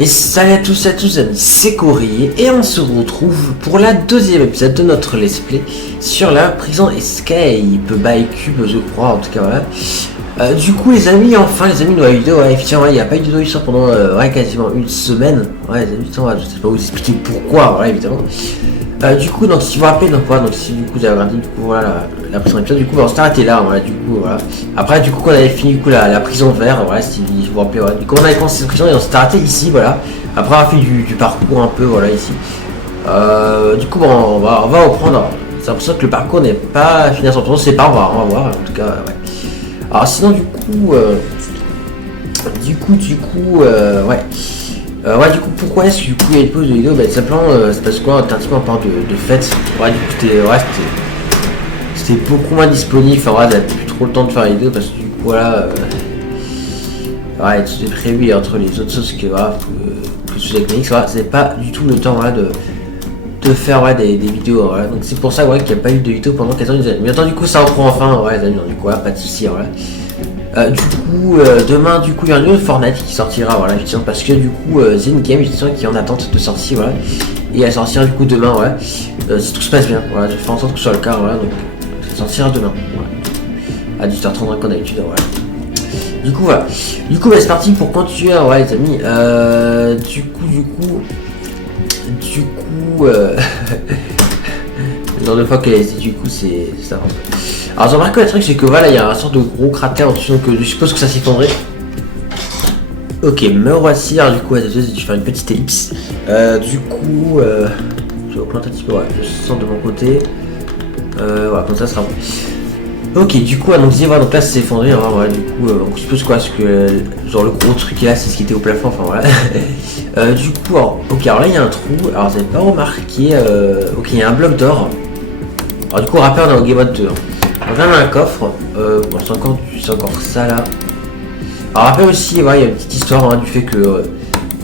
Et salut à tous amis, c'est Corey et on se retrouve pour la deuxième épisode de notre let's play sur la prison Escape by Cube, je crois, en tout cas voilà. Du coup les amis, enfin les amis, de la vidéo, ouais, effectivement, il n'y a pas eu de vidéo sur pendant quasiment une semaine. Ouais, les amis, je sais pas vous expliquer pourquoi, voilà, évidemment. Du coup, donc si vous vous rappelez, donc voilà, donc si du coup vous avez regardé, du coup voilà, la prison épisode, du coup on s'est arrêté là, voilà, du coup voilà. Après du coup on avait fini du coup la prison vert, voilà, si vous vous rappelez, voilà. Du coup on avait commencé cette prison et on s'est arrêté ici, voilà. Après on a fait du parcours un peu, voilà, ici. Du coup bon, on va reprendre. C'est l'impression que le parcours n'est pas fini à 100%, c'est pas, on va voir, en tout cas, ouais. Alors sinon du coup, ouais. Ouais, du coup, pourquoi est-ce que du coup il y a une pause de vidéo? Bah, simplement, c'est parce que un petit peu on parle de fête. Ouais, du coup, c'était beaucoup moins disponible. Enfin, ouais, j'avais plus trop le temps de faire les vidéos parce que du coup, voilà. Ouais, tout est prévu entre les autres choses que, voilà, que sous technique. Voilà, c'est pas du tout le temps, voilà, de faire, ouais, des vidéos. Voilà. Donc, c'est pour ça, ouais, qu'il n'y a pas eu de vidéo pendant 15 ans. Mais attends, du coup, ça reprend enfin. Ouais, les amis, donc, du coup, voilà, pas de soucis, voilà. Du coup, demain, du coup, il y a un nouveau Fortnite qui sortira, voilà, effectivement, parce que du coup, The Game, effectivement, qui est en attente de sortie, voilà, et elle sortira du coup demain, ouais, si tout se passe bien, voilà, je fais en sorte que ce soit le cas, voilà, donc ça sortira demain, voilà, à 18h30 comme d'habitude, voilà. Du coup, voilà, du coup, bah, c'est parti pour continuer, ouais, les amis, le genre de fois qu'elle a dit, du coup, c'est ça. Alors j'ai remarqué un truc, c'est que voilà, il y a un sorte de gros cratère en dessous, donc je suppose que ça s'effondrait. Ok, me voici, alors du coup, je vais faire une petite ellipse. Du coup, je vais augmenter un petit peu, ouais, je sens de mon côté. Voilà, comme ça sera bon. Ok, du coup, donc voilà, donc là c'est effondré, hein, voilà, du coup, je suppose quoi, parce que genre le gros truc là, c'est ce qui était au plafond, enfin voilà. Du coup, ok, alors là il y a un trou, alors vous n'avez pas remarqué, ok, il y a un bloc d'or. Alors du coup, rappel, on est au Game Mode 2. On a un coffre, bon, c'est encore ça là. Alors après aussi, ouais, il y a une petite histoire, hein, du fait que,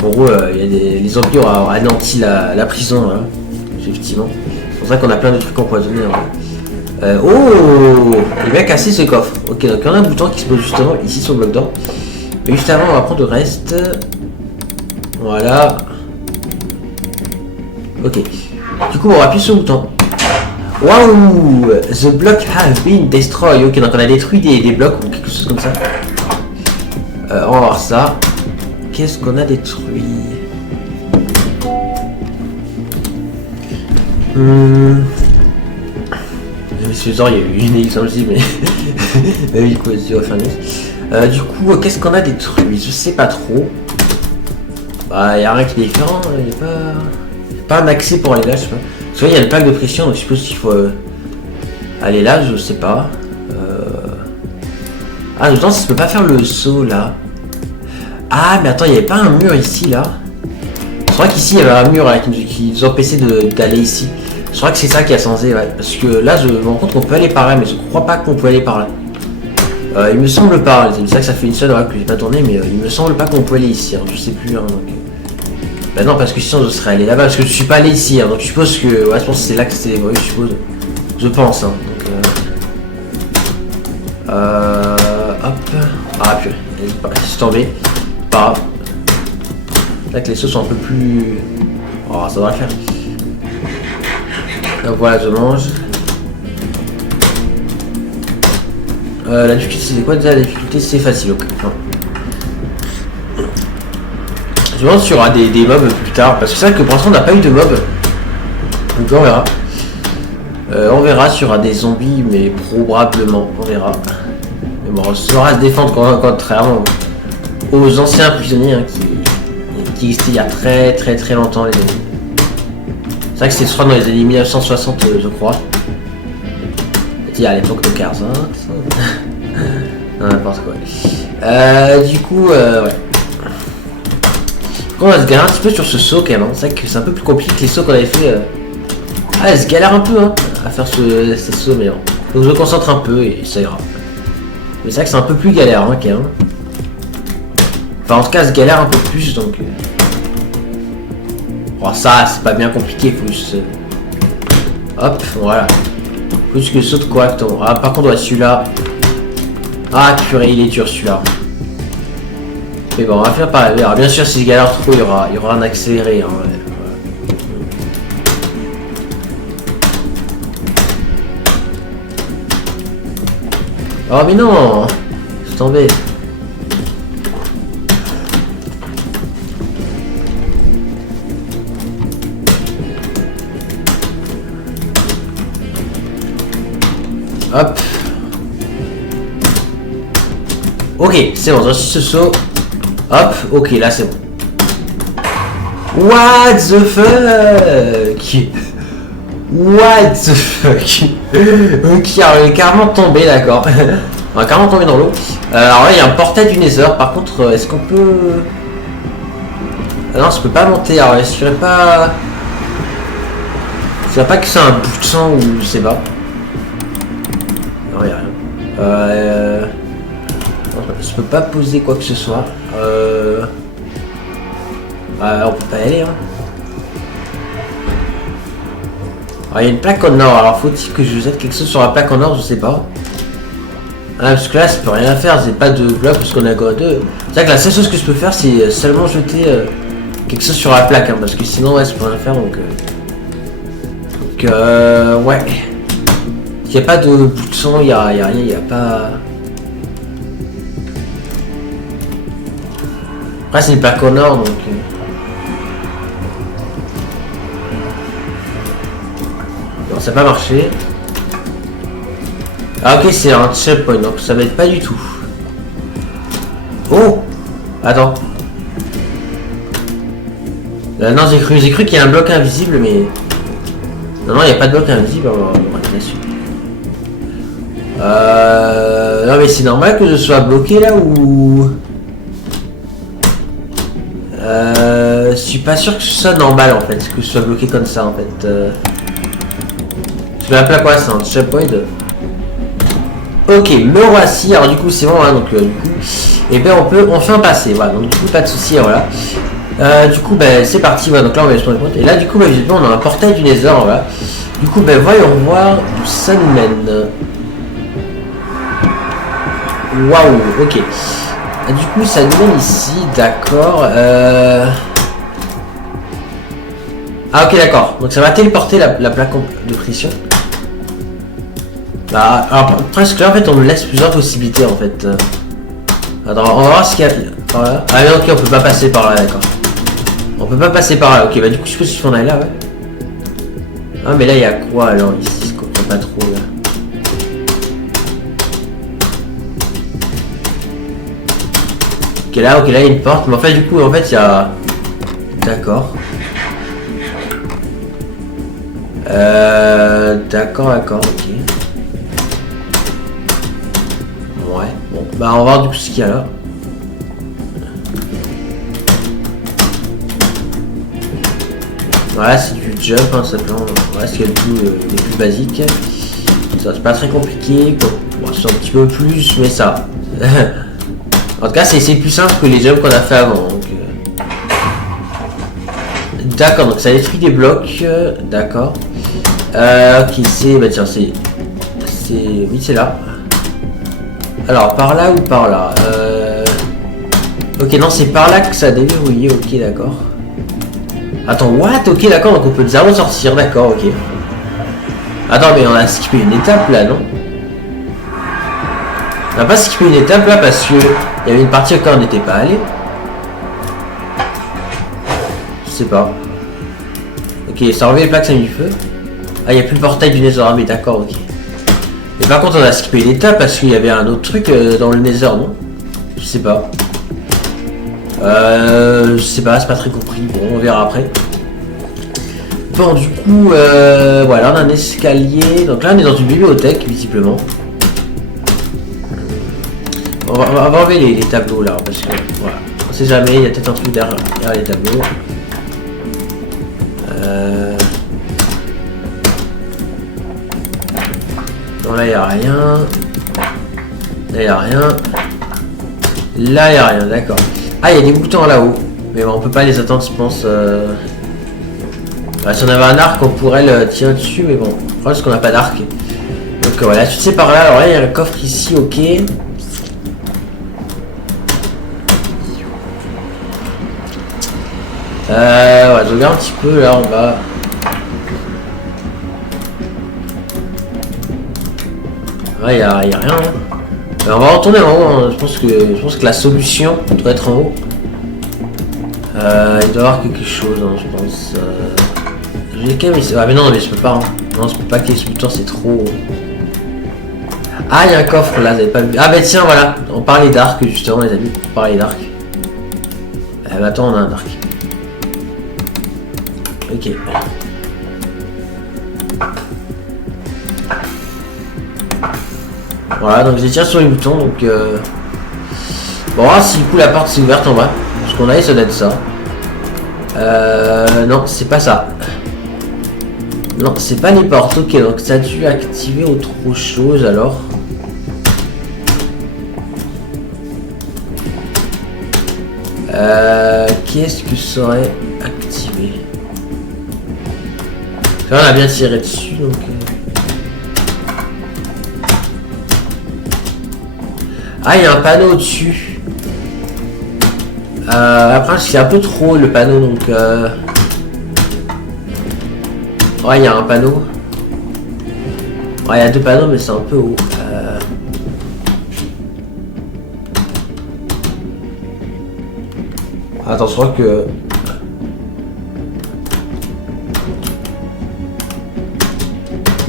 en gros, les zombies ont anéanti la prison, hein, effectivement. C'est pour ça qu'on a plein de trucs empoisonnés. Hein. Oh, il va casser ce coffre. Ok, donc il y en a un bouton qui se pose justement ici sur le bloc d'or. Mais juste avant, on va prendre le reste. Voilà. Ok. Du coup, on va appuyer sur le bouton. Waouh! The block has been destroyed. Ok, donc on a détruit des blocs ou quelque chose comme ça. On va voir ça. Qu'est-ce qu'on a détruit? Monsieur Zor, il y a eu une ellipse aussi, mais. Mais du coup, on va faire une du coup, qu'est-ce qu'on a détruit? Je sais pas trop. Bah, il n'y a rien qui est différent. Il n'y a pas un accès pour aller là, je sais pas. Parce qu'il y a le pack de pression, donc je suppose qu'il faut aller là, je sais pas. Ah, je pense que je peux pas faire le saut là. Ah, mais attends, il n'y avait pas un mur ici là. Je crois qu'ici il y avait un mur là, qui nous empêchait d'aller ici. Je crois que c'est ça qui a changé, ouais. Parce que là, je me rends compte qu'on peut aller par là, mais je crois pas qu'on peut aller par là. Il me semble pas, c'est ça que ça fait une seule que j'ai pas tourné, mais il me semble pas qu'on peut aller ici, hein, je sais plus. Hein, donc. Bah non, parce que sinon je serais allé là-bas, parce que je suis pas allé ici, hein, donc je suppose que. Ouais, je pense que c'est là que c'était. Oui, je suppose. Je pense, hein. Donc, hop. Ah, purée, c'est tombé. Pas grave. Là que les sauces sont un peu plus. Oh, ça devrait le faire. Donc voilà, je mange. La difficulté, c'est quoi déjà? La difficulté, c'est facile, ok. Enfin. Je me demande s'il y aura des mobs plus tard, parce que c'est vrai que pour l'instant on n'a pas eu de mobs. Donc on verra. On verra s'il y aura des zombies, mais probablement, on verra. Mais bon, on saura se défendre contrairement aux anciens prisonniers, hein, qui existaient il y a très longtemps, les amis. C'est vrai que c'est soit dans les années 1960, je crois. C'est-à-dire à l'époque de Cars, hein. Non, n'importe quoi. Du coup, ouais. On va se galérer un petit peu sur ce saut quand même, hein. C'est vrai que c'est un peu plus compliqué que les sauts qu'on avait fait. Ah, elle se galère un peu, hein, à faire ce saut, mais bon. Donc je me concentre un peu et ça ira. Mais c'est vrai que c'est un peu plus galère, hein, quand même. Enfin, en tout cas, elle se galère un peu plus, donc. Oh, ça, c'est pas bien compliqué, faut juste. Hop, voilà. Faut juste que je saute correctement. Ah, par contre, ouais, celui-là. Ah, purée, il est dur celui-là. Mais bon, on va faire pareil. Alors, bien sûr, si je galère trop, il y aura un accéléré. Hein, ouais. Oh mais non, je suis tombé. Hop. Ok, c'est bon, j'en suis ce saut. Hop, ok, là c'est bon. What the fuck? What the fuck? Ok, alors il est carrément tombé, d'accord. On va carrément tomber dans l'eau. Alors là, il y a un portail du Nether. Par contre, est-ce qu'on peut... Ah non, je peux pas monter. Alors, est-ce qu'il n'y aurait pas... Je sais pas que c'est un bout de sang ou je sais pas. Non, il n'y a rien. Je peux pas poser quoi que ce soit. On peut pas y aller, hein. Alors, il y a une plaque en or. Alors, faut-il que je jette quelque chose sur la plaque en or? Je sais pas. Ah, parce que là, ça peut rien faire, c'est pas de bloc parce qu'on a encore deux. C'est vrai que la seule chose que je peux faire, c'est seulement jeter quelque chose sur la plaque, hein, parce que sinon, ouais, je peux rien faire. Donc, ouais. Il n'y a pas de bout de sang, il n'y a rien, il n'y a pas. Après, c'est une plaque en or, donc. Non, ça n'a pas marché. Ah ok, c'est un checkpoint, donc ça m'aide pas du tout. Oh, attends. Non, j'ai cru qu'il y a un bloc invisible, mais... Non, il n'y a pas de bloc invisible, on va être là-dessus. Non mais c'est normal que je sois bloqué là ou... Je suis pas sûr que ce soit normal en fait, que je sois bloqué comme ça en fait. Je vais appeler quoi, c'est un checkpoint. Ok, me voici. Alors du coup c'est bon, hein, donc du coup, et ben on fait un passé. Voilà, donc du coup pas de souci, voilà. Du coup ben c'est parti. Voilà, donc là on va se prendre compte. Et là du coup ben, visiblement on a un portail du Nether. Voilà. Du coup ben voyons voir où ça nous mène. Waouh, ok. Du coup ça nous mène ici, d'accord. Ah ok d'accord. Donc ça va téléporter la plaque de pression. Bah, alors presque là en fait on me laisse plusieurs possibilités en fait. Attends, on va voir ce qu'il y a par là. Ah mais ok, on peut pas passer par là, d'accord. On peut pas passer par là, ok, bah du coup je suppose qu'il faut en aller là, ouais. Ah mais là il y a quoi alors ici, je comprends pas trop là. Ok là il y a une porte, mais en fait du coup en fait il y a... D'accord. D'accord, ok. Ouais, bon, bah on va voir du coup ce qu'il y a là. Voilà, c'est du jump, hein, simplement. Voilà, ce qu'il y a le plus basique. Ça, c'est pas très compliqué. Bon, c'est un petit peu plus, mais ça. En tout cas, c'est plus simple que les jumps qu'on a fait avant. D'accord, donc ça détruit des blocs. D'accord. Ok, c'est... Bah tiens, c'est... Oui, c'est là. Alors, par là ou par là Ok, non, c'est par là que ça a déverrouillé. Ok, d'accord. Attends, what? Ok, d'accord, donc on peut de zéro sortir. D'accord, ok. Attends, mais on a skippé une étape là, non? On n'a pas skippé une étape là parce que il y avait une partie auquel on n'était pas allé. Je sais pas. Ok, ça a enlevé les plaques, ça a mis du feu. Ah, il n'y a plus le portail du Nether, mais d'accord, ok. Mais par contre, on a skippé une étape parce qu'il y avait un autre truc dans le Nether, non? Je sais pas. Je sais pas, c'est pas très compris. Bon, on verra après. Bon, du coup, voilà, on a un escalier. Donc là, on est dans une bibliothèque, visiblement. On va enlever les tableaux là, parce que voilà, on sait jamais, il y a peut-être un truc derrière les tableaux. Non, là il n'y a rien. Là il n'y a rien. Là il n'y a rien, d'accord. Ah, il y a des boutons là-haut. Mais bon, on peut pas les attendre, je pense. Si on avait un arc, on pourrait le tirer dessus, mais bon, le problème c'est qu'on n'a pas d'arc. Donc voilà, tu sais par là, alors là il y a un coffre ici, ok. Ouais, je regarde un petit peu là en bas. Ouais, y a rien. Hein. On va retourner en haut. Hein. Je pense que la solution doit être en haut. Il doit y avoir quelque chose, hein, je pense. J'ai quand même. Ah, mais non, mais je peux pas. Hein. Non, je peux pas qu'il y ait ce butin, c'est trop. Ah, il y a un coffre là, vous avez pas vu. Ah, bah tiens, voilà. On parlait d'arc justement, les amis. On parlait d'arc. Bah attends, on a un arc. Ok. Voilà, donc je tire sur les boutons, donc bon, si du coup la porte s'est ouverte en bas, parce qu'on a ça doit être ça. Non, c'est pas ça. Non, c'est pas les portes, ok, donc ça a dû activer autre chose alors. Qu'est-ce que ça aurait activé? On a bien tiré dessus, donc... Ah, il y a un panneau au-dessus. Après, c'est un peu trop le panneau, donc... Ouais, il y a un panneau. Ouais, il y a deux panneaux, mais c'est un peu haut. Attends, je crois que...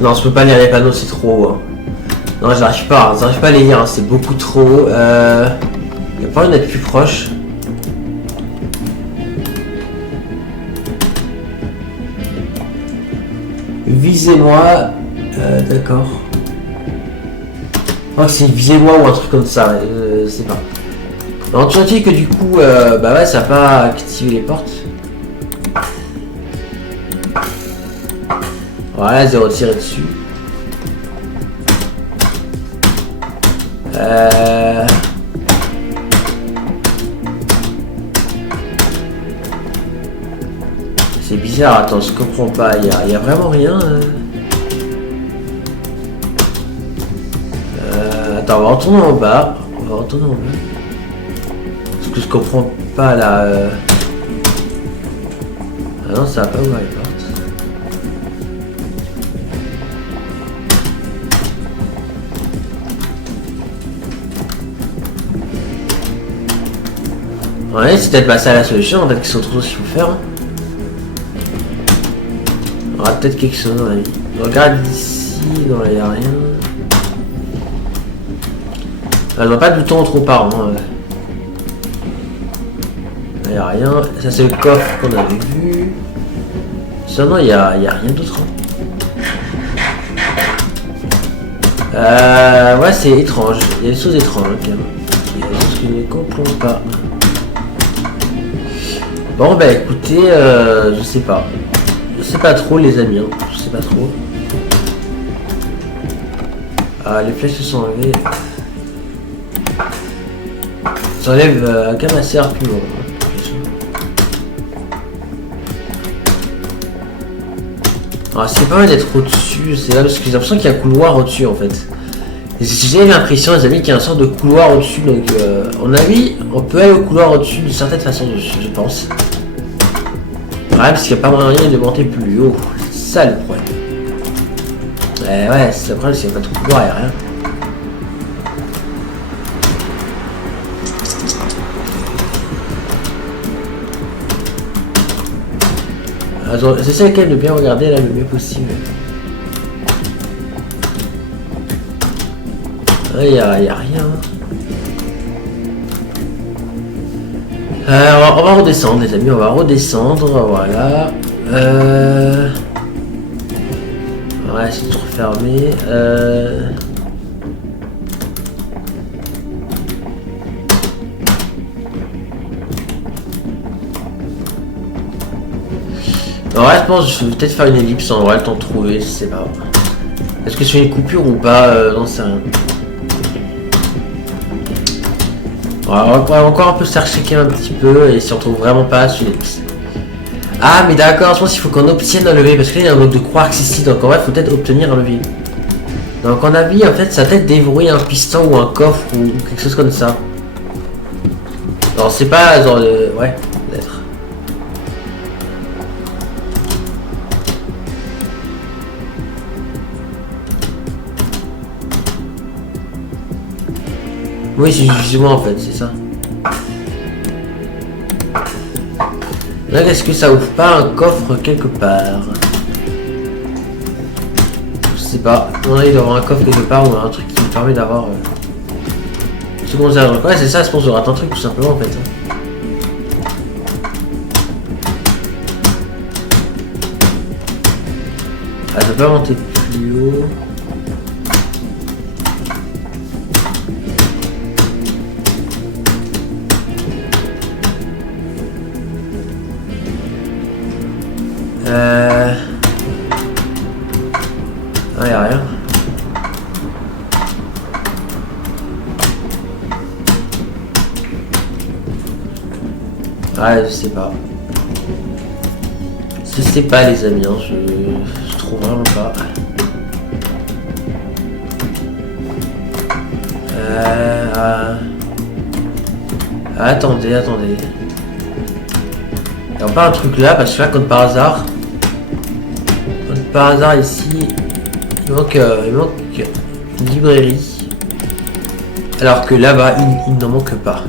Non, je peux pas lire les panneaux, c'est trop haut. Hein. Non, j'arrive pas à les lire, hein. C'est beaucoup trop haut. Il y a pas moyen d'être plus proche. Visez-moi. D'accord. Je crois que c'est visez-moi ou un truc comme ça, je sais pas. Alors, tu dis que du coup, bah ouais, ça n'a pas activé les portes. Voilà, 0 tiré dessus. C'est bizarre, attends, je comprends pas, il y a vraiment rien. Attends, on va retourner en bas. Parce que je comprends pas là. Ah non, ça va pas ouvrir les portes. Ouais, c'est peut-être pas ça la solution, peut-être qu'ils sont trop ce qu'il faut faire. Il y aura peut-être quelque chose dans la vie. Regarde ici, non, il n'y a rien. Je vois pas de bouton trop par an. Il n'y a rien. Ça, c'est le coffre qu'on avait vu. Sinon, il n'y a rien d'autre. Ouais, c'est étrange. Il y a des choses étranges, quand même. Il y a des choses que je ne comprends pas. Bon, bah écoutez, je sais pas. Je sais pas trop, les amis. Hein. Je sais pas trop. Les flèches se sont enlevées. Ça enlève quand même assez rapidement. Ah, c'est pas mal d'être au-dessus, c'est là parce que j'ai l'impression qu'il y a un couloir au-dessus en fait. J'ai l'impression, les amis, qu'il y a une sorte de couloir au-dessus, donc on a vu, on peut aller au couloir au-dessus d'une certaine façon, je pense. Ouais, parce qu'il n'y a pas moyen de monter plus haut, c'est ça le problème. Ouais, c'est le problème, c'est qu'il n'y a pas trop de couloir, il n'y a rien. J'essaie quand même de bien regarder là le mieux possible. Il n'y a rien. On va redescendre les amis, on va redescendre, voilà. Ouais, c'est toujours fermé. Ouais, je pense que je vais peut-être faire une ellipse, on aura le temps de trouver, je sais pas. Est-ce que je fais une coupure ou pas, j'en sais rien. On va encore un peu chercher un petit peu et si on trouve vraiment pas, je fais une ellipse. Ah mais d'accord, je pense qu'il faut qu'on obtienne un levier parce qu'il y a un mode de Quarks ici, donc en vrai il faut peut-être obtenir un levier. Donc on a vu en fait ça peut-être déverrouiller un piston ou un coffre ou quelque chose comme ça. Non c'est pas genre ouais, peut-être. Oui, c'est justement en fait, c'est ça. Là, est-ce que ça ouvre pas un coffre quelque part? Je sais pas. On a il doit y avoir un coffre quelque part ou un truc qui me permet d'avoir. Ce qu'on sait. Ouais, c'est ça, je pense qu'on rate un truc tout simplement en fait. Ah, je peux pas monter plus haut. Ah, y'a rien. Ah, je sais pas. Je sais pas les amis, hein, je trouve vraiment pas. Attendez. Y'a pas un truc là, parce que là, comme par hasard ici, il manque une librairie. Alors que là-bas, il n'en manque pas.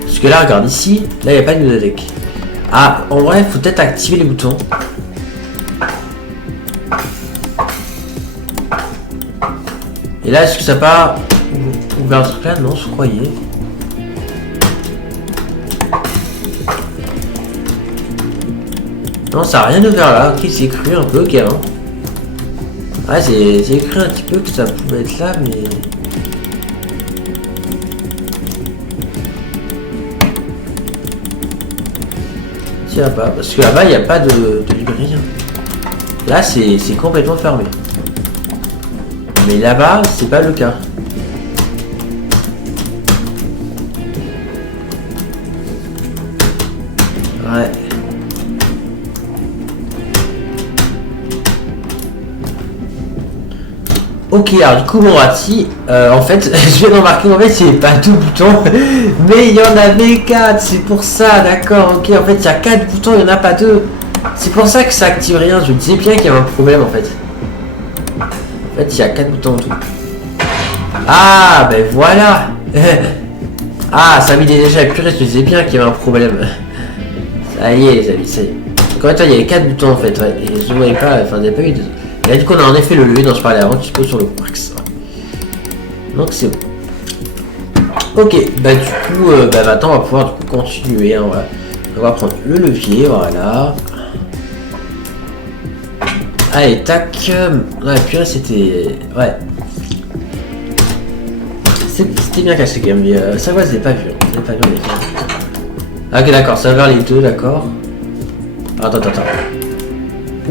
Parce que là, regarde ici, là, il n'y a pas de bibliothèque. Ah, en vrai, il faut peut-être activer les boutons. Et là, est-ce que ça n'a pas ouvert un truc là? Non, je croyais. Non, ça n'a rien ouvert là. Ok, c'est cru un peu, ok. Hein. Ouais, c'est écrit un petit peu que ça pouvait être là, mais... Tiens, pas. Parce que là-bas, il n'y a pas de librairie. Là, c'est complètement fermé. Mais là-bas, c'est pas le cas. Ouais. Ok, alors du coup, mon Rati, en fait, je viens d'en marquer, en fait, c'est pas deux boutons, mais il y en avait 4, c'est pour ça, d'accord, ok, en fait, il y a 4 boutons, il n'y en a pas 2. C'est pour ça que ça active rien, je me disais bien qu'il y avait un problème, en fait. En fait, il y a 4 boutons en tout. Ah, ben voilà. Ah, ça m'est déjà purée, je me disais bien qu'il y avait un problème. Ça y est, les amis, ça y est. Donc, en fait, il y avait 4 boutons, en fait, ouais, et je ne voyais pas, enfin, il n'y avait pas eu de... Et là, du coup, on a en effet le levier dont je parlais avant qui se pose sur le quarks. Donc, c'est bon. Ok, bah, du coup, maintenant, on va pouvoir du coup, continuer. Hein, voilà. On va prendre le levier, voilà. Allez, tac. Ouais, puis là, c'était... Ouais. C'était bien caché quand même, mais ça va, je l'ai pas vu. Je l'ai pas vu, les gars. Ah, ok, d'accord, ça va vers les deux, d'accord. Attends.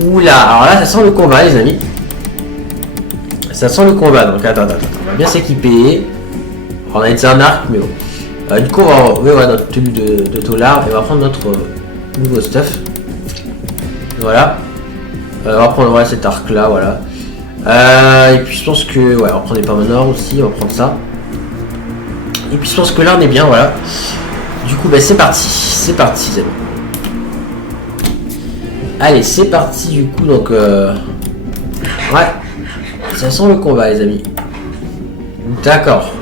Oula, alors là ça sent le combat les amis. Ça sent le combat, donc attends. On va bien s'équiper. On a été un arc, mais bon. Du coup on va voir notre tenue de tolard et on va prendre notre nouveau stuff. Voilà. On va prendre cet arc là, voilà. Et puis je pense que ouais, on va prendre des pommes nord aussi, on va prendre ça. Et puis je pense que là on est bien, voilà. Du coup bah, c'est parti les amis. Allez, c'est parti du coup, donc ouais, ça sent le combat les amis. D'accord.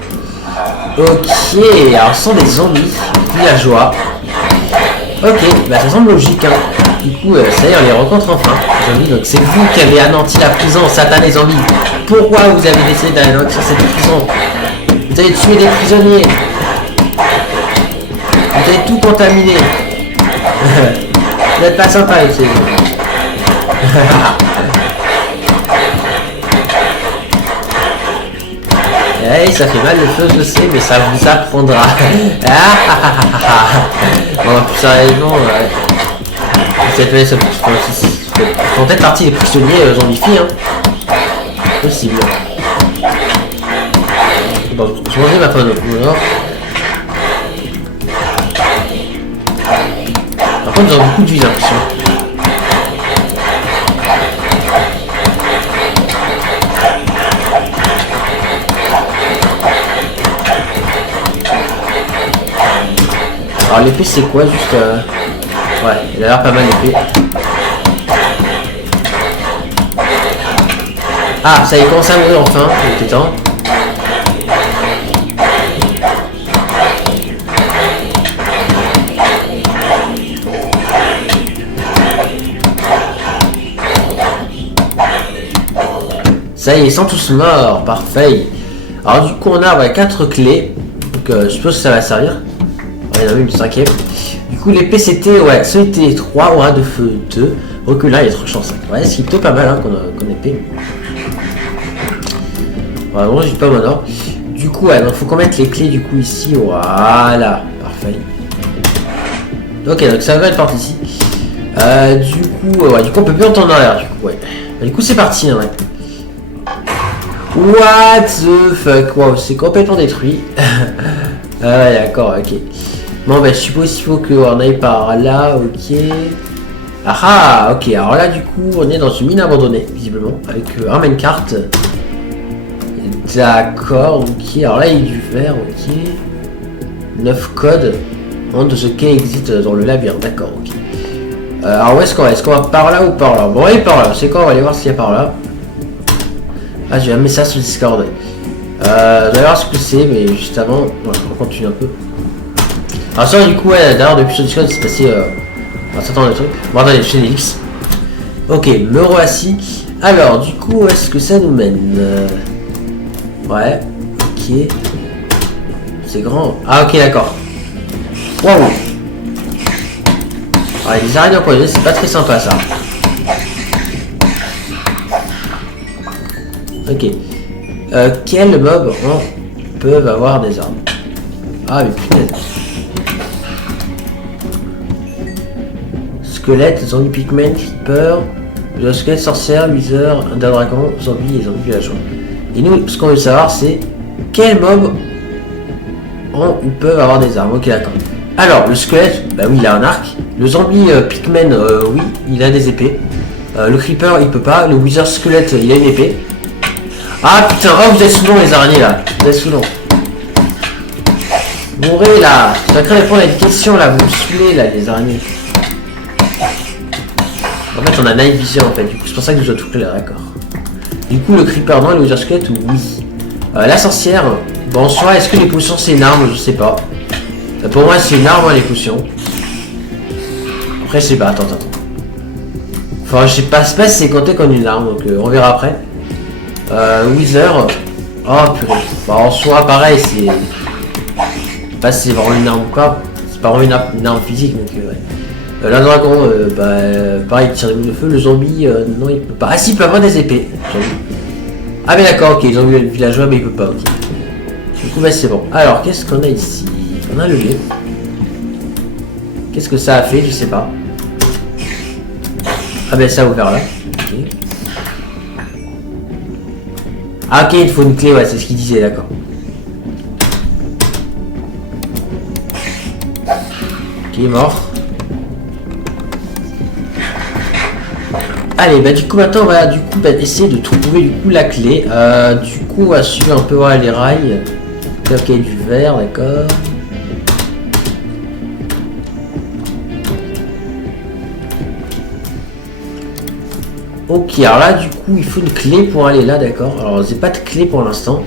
Ok, alors ce sont des zombies villageois. Ok, bah ça semble logique hein. Du coup, ça y est, on les rencontre enfin. Zombies, donc c'est vous qui avez anéanti la prison, satanés zombies. Pourquoi vous avez décidé d'anéantir cette prison? Vous avez tué des prisonniers. Vous avez tout contaminé. Vous n'êtes pas sympa ici. Hey, ça fait mal les choses, je sais, mais ça vous apprendra. Bon, plus sérieusement, cette année, ça font peut-être partie des prisonniers zombifiés, hein. Possible. Bon, je mangeais ma pomme nord. Par contre, ils ont beaucoup de vie, j'ai l'impression. Alors l'épée c'est quoi juste ouais, il a l'air pas mal l'épée. Ah, ça y est, commence à mourir enfin, il était temps. Ça y est, ils sont tous morts. Parfait. Alors du coup, on a 4 clés. Donc je suppose que ça va servir. Ouais, il y en a même une 5ème. Du coup, les PCT, ouais, solité 3, aura de feu 2. Recul 1 et tranchant 5. Ouais, ce qui est plutôt pas mal hein, qu'on épée. Vraiment, j'ai pas mal. Hein. Du coup, ouais, donc faut qu'on mette les clés du coup ici. Voilà. Parfait. Ok, donc ça va être parti ici. Du coup, on peut plus entendre en l'air. Du coup, ouais. Du coup, c'est parti, hein, ouais. What the fuck, wow, c'est complètement détruit. Ouais, d'accord, ok. Bon, je suppose qu'il faut qu'on aille par là, ok. Ah, ok, alors là, du coup, on est dans une mine abandonnée, visiblement, avec un minecart. D'accord, ok, alors là, il y a du verre, ok. 9 codes. De ce qui existe dans le labyrinthe, d'accord, ok. Alors où est-ce qu'on va? Est-ce qu'on va par là ou par là? Bon, on va aller par là, c'est quoi? On va aller voir s'il y a par là. Ah, j'ai un message sur Discord. Je vais voir ce que c'est, mais juste avant, on continue un peu. Alors ça, du coup, ouais, d'ailleurs, depuis sur Discord, il s'est passé un certain nombre de trucs. Bon, attendez, chez Nelix. Ok, me revoici. Alors, du coup, où est-ce que ça nous mène? Ouais, ok. C'est grand. Ah, ok, d'accord. Waouh! Ah, les araignées empoisonnées, c'est pas très sympa ça. Ok. Quels mobs peuvent avoir des armes? Ah, mais punaise. Squelette, zombie pigment, creeper, le squelette, sorcière, wither, un dragon, zombie et zombie villageois. Et nous, ce qu'on veut savoir, c'est quels mobs peuvent avoir des armes. Ok, d'accord. Alors, le squelette, bah oui, il a un arc. Le zombie pigman, oui, il a des épées. Le creeper, il peut pas. Le wither squelette, il a une épée. Ah putain, oh, vous êtes sous les araignées là. Vous êtes sous Mourrez là. Je vais répondre à une question là. Vous me saoulez là, les araignées. En fait, on a night vision en fait. Du coup, c'est pour ça que je dois tout clair, d'accord. Du coup, le creeper, non, le wither squelette, oui. La sorcière, bon, en soi, est-ce que les potions c'est une arme? Je sais pas. Pour moi, c'est une arme, hein, les potions. Après, je sais pas, attends. Enfin, je sais pas si c'est compté comme une arme, donc on verra après. Wither. Oh purée. Bah, en soi, pareil, c'est. Pas si c'est vraiment une arme ou quoi. C'est pas vraiment une arme physique, donc ouais. Le dragon, pareil, il tire des boules de feu. Le zombie, non, il peut pas. Ah, si, il peut avoir des épées. Ah, mais d'accord, ok, ils ont vu le villageois, mais il peut pas, ok. Du coup, c'est bon. Alors, qu'est-ce qu'on a ici? On a le lait. Qu'est-ce que ça a fait? Je sais pas. Ah, ça a ouvert là. Okay. Ah, ok, il faut une clé, ouais, c'est ce qu'il disait, d'accord. Ok, mort. Allez, du coup, maintenant, on va essayer de trouver du coup la clé. Du coup, on va suivre un peu les rails. Ok, du verre, d'accord. Ok, alors là, du coup, il faut une clé pour aller là, d'accord. Alors, j'ai pas de clé pour l'instant.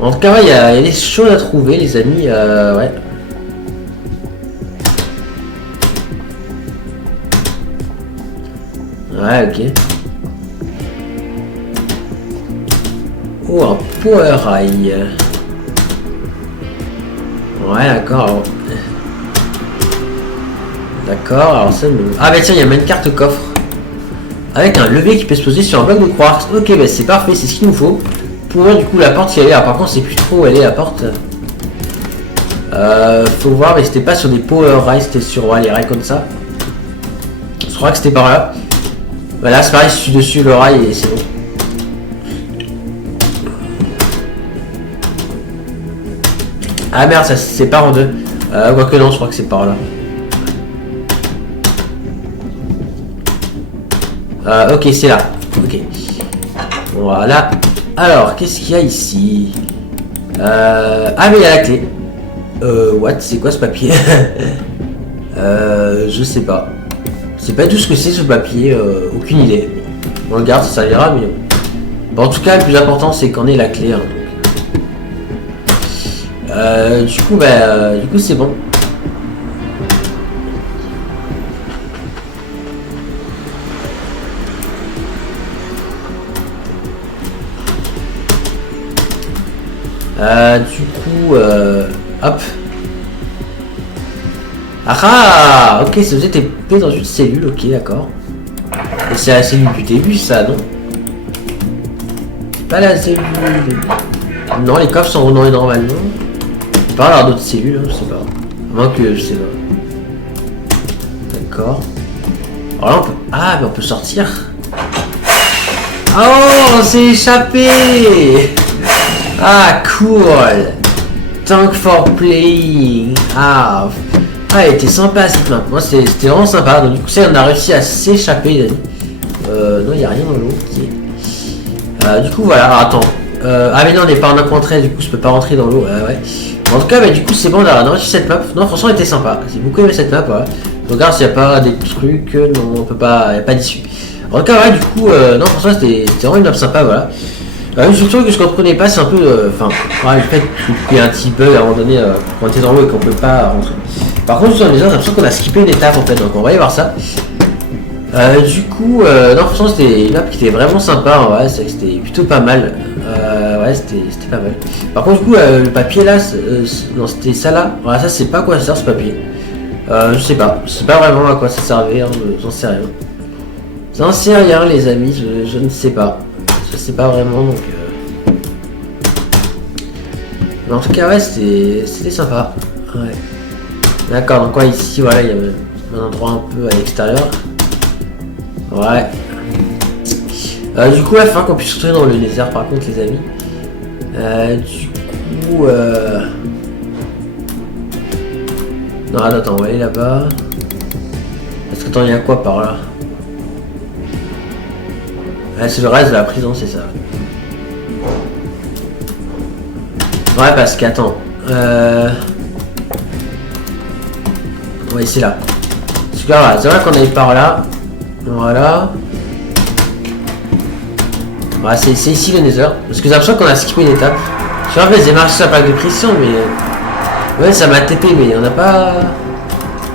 En tout cas, il y a des choses à trouver, les amis. Ouais. Ouais, ok. Oh, un power rail. Ouais, d'accord. D'accord, alors ça me... Ah, tiens, il y a même une carte coffre. Avec un levier qui peut se poser sur un bloc de quartz. Ok, c'est parfait, c'est ce qu'il nous faut. Pour voir du coup la porte si elle est là. Par contre, c'est plus trop où elle est la porte. Faut voir, mais c'était pas sur des power rails, c'était sur les rails comme ça. Je crois que c'était par là. Voilà, c'est pareil, je suis dessus le rail et c'est bon. Ah merde, ça se sépare en deux. Quoique non, je crois que c'est par là. Ok, c'est là. Ok. Voilà. Alors, qu'est-ce qu'il y a ici? Ah, mais il y a la clé. What? C'est quoi ce papier? Je sais pas. C'est pas tout ce que c'est ce papier. Aucune idée. On le garde, ça servira, mais bon, en tout cas, le plus important, c'est qu'on ait la clé. Hein, donc. Du coup, c'est bon. Du coup, hop. Ah, ok, ça faisait TP dans une cellule, ok, d'accord. Et c'est la cellule du début, ça, non? C'est pas la cellule... Non, les coffres sont renommés normalement. Il peut y avoir d'autres cellules, hein, je sais pas. À moins que, je sais pas. D'accord. Alors là, on peut... Ah, mais on peut sortir. Oh, on s'est échappé. Ah, cool. Thank for playing. Ah, elle était sympa cette map. Moi, c'était vraiment sympa. Donc, du coup, ça, on a réussi à s'échapper, les amis. Non, il n'y a rien dans l'eau. Okay. Du coup, voilà. Alors, attends. Ah, mais non, on n'est pas en 1.13. Du coup, je peux pas rentrer dans l'eau. Ouais. En tout cas, bah, du coup, c'est bon, on a réussi cette map. Non, franchement, elle était sympa. J'ai beaucoup aimé cette map. Voilà. Donc, regarde s'il n'y a pas des trucs. Non, on peut pas. Il n'y a pas d'issue. En tout cas, ouais, du coup, non, franchement, c'était vraiment une map sympa. Voilà. Surtout que je comprenais pas, c'est un peu. Enfin, le fait qu'il y ait un petit bug à un moment donné quand on était dans l'eau et qu'on peut pas rentrer. Par contre, sur les autres, j'ai l'impression qu'on a skippé une étape en fait, donc on va y voir ça. Du coup, non, franchement, c'était une map qui était vraiment sympa. Ouais, c'était plutôt pas mal. Ouais, c'était pas mal. Par contre, du coup, le papier là, non, c'était ça là. Voilà, ça, c'est pas à quoi ça sert ce papier. Je sais pas vraiment à quoi ça servait, hein, j'en sais rien. J'en sais rien, les amis, je ne sais pas. Je sais pas vraiment, donc. Mais en tout cas, ouais, c'était sympa. Ouais. D'accord, donc ouais, ici, voilà, il y a un endroit un peu à l'extérieur. Ouais. Du coup, il va falloir qu'on puisse rentrer dans le désert, par contre, les amis. Du coup, non, attends, on va aller là-bas. Parce que, attends, il y a quoi par là? C'est le reste de la prison, c'est ça. Ouais, parce qu'attends. Ouais, c'est là. C'est là, c'est vrai qu'on aille par là. Voilà. Ouais, c'est ici le Nether. Parce que j'ai l'impression qu'on a skippé une étape. Je sais pas, j'ai marché sur la plaque de pression, mais. Ouais, ça m'a TP, mais on a pas.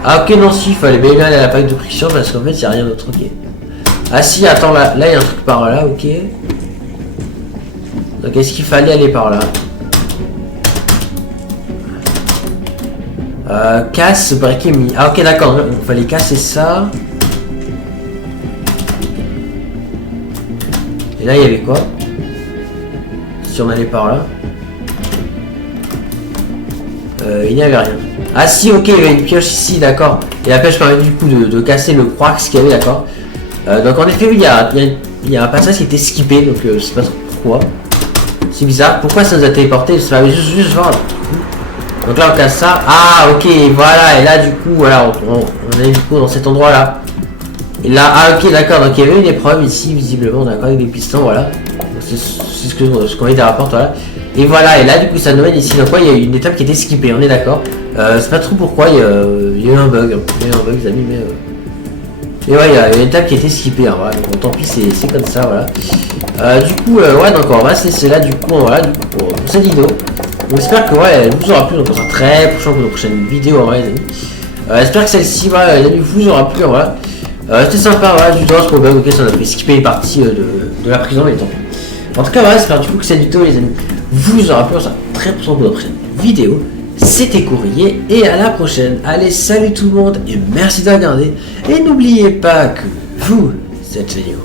Ah, ok, non, si, il fallait bien aller à la plaque de pression parce qu'en fait, il n'y a rien d'autre, ok. Ah, si, attends, là, il y a un truc par là, ok. Donc, est-ce qu'il fallait aller par là? Casse briquet mis. Ah, ok, d'accord, il fallait casser ça. Et là, il y avait quoi? Si on allait par là. Il n'y avait rien. Ah si, ok, il y avait une pioche ici, d'accord. Et la pioche permet du coup de casser le quartz qu'il y avait, d'accord. Donc en effet, oui, il y a un passage qui était skippé, donc je sais pas trop pourquoi. C'est bizarre. Pourquoi ça nous a téléporté? Je sais pas, mais juste voir. Donc là, on casse ça. Ah, ok, voilà. Et là, du coup, voilà, on est du coup dans cet endroit-là. Et là, ah, ok, d'accord. Donc il y avait une épreuve ici, visiblement, d'accord, avec des pistons, voilà. C'est ce qu'on voit des rapports, voilà. Et voilà, et là, du coup, ça nous mène ici. Donc, ouais, il y a une étape qui était skippée, on est d'accord. C'est pas trop pourquoi, il y a eu un bug. Il y a eu un bug, les amis, mais. Et ouais, il y a une étape qui a été skippée, hein, voilà. Donc, bon, tant pis, c'est comme ça, voilà. Du coup, ouais, donc, on va se laisser là, du coup, voilà, du coup, pour cette vidéo. Donc, j'espère que, ouais, elle vous aura plu. Donc, on sera très prochain pour une prochaine vidéo, en vrai, les amis. J'espère que celle-ci, voilà, les amis, vous aura plu, voilà. C'était sympa, voilà, du doigt, pour bug, ok, ça a fait skipper les parties de la prison, mais tant pis. En tout cas, voilà, j'espère du coup que cette vidéo, les amis, vous aura plu. On sera très prochain pour une prochaine vidéo. C'était Courrier et à la prochaine. Allez, salut tout le monde et merci de regarder. Et n'oubliez pas que vous êtes géniaux.